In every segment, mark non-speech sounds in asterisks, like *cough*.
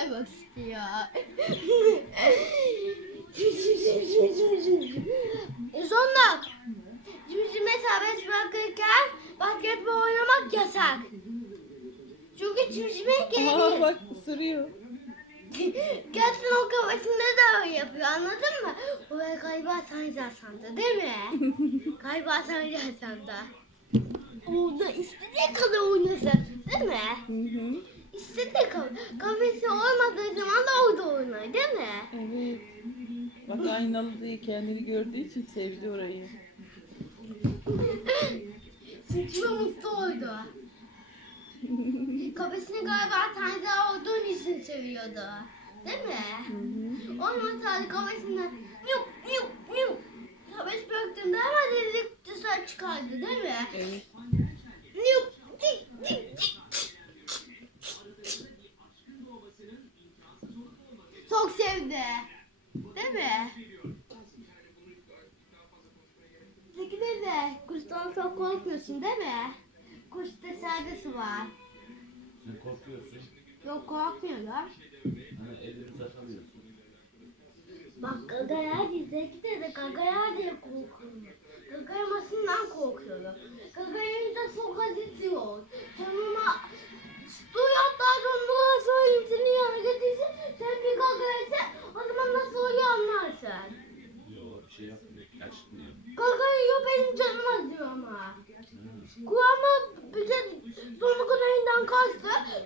kaymak istiyor. Sonra Şimdi mesela beş bırakırken basketbol oynamak yasak. Çünkü çimşime Aa gelir. bak ısırıyor. *laughs* Gerçekten o kafasında da öyle yapıyor anladın mı? O böyle galiba sanacak sandı değil mi? *laughs* galiba sanacak sandı. Orada istediği kadar oynasın değil mi? Hı hı. Olmadığı zaman da orada oynar değil mi? Evet. Bak aynalı kendini gördüğü için sevdi orayı. Çünkü mutlu oldu. Kafesini galiba Tanrı olduğun için seviyordu. Değil mi? Hı hı. Olmasaydı kafesinden yuk yuk yuk. Kafes bıraktığında hemen delik dışarı çıkardı değil mi? Evet. Çok sevdi. Değil mi? Peki de kuştan çok korkmuyorsun değil mi? Kuşta serdesi var. Sen korkuyorsun. Yok korkmuyorlar. Hani elini sakamıyorsun. Bak gagaya dizeki de de gagaya diye korkuyor. Gagayamasından korkuyorum. Gagayayı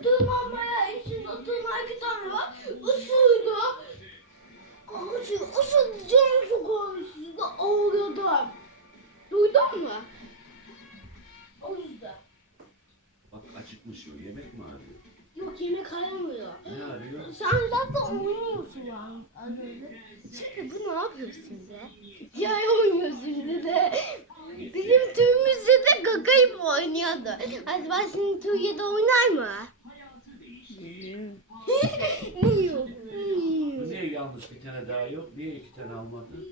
Tırmanmaya için oturma iki tane var. Isırdı. Kakası ısırdı canım sokuyor üstünde ağlıyordum. Duydun mu? O yüzden. Bak acıkmış o. Yemek mi arıyor? Yok yemek aramıyor. Ne arıyor? Sen zaten oynuyorsun lan. az önce. Şimdi bu ne yapıyorsun şimdi? Ya oynuyorsun de. Bizim tüyümüzde de gagayıp oynuyordu. Acaba senin tüyü de oynar mı? Bilmiyorum. Ne yok? Bu niye yalnız bir tane daha yok? Niye iki tane almadın?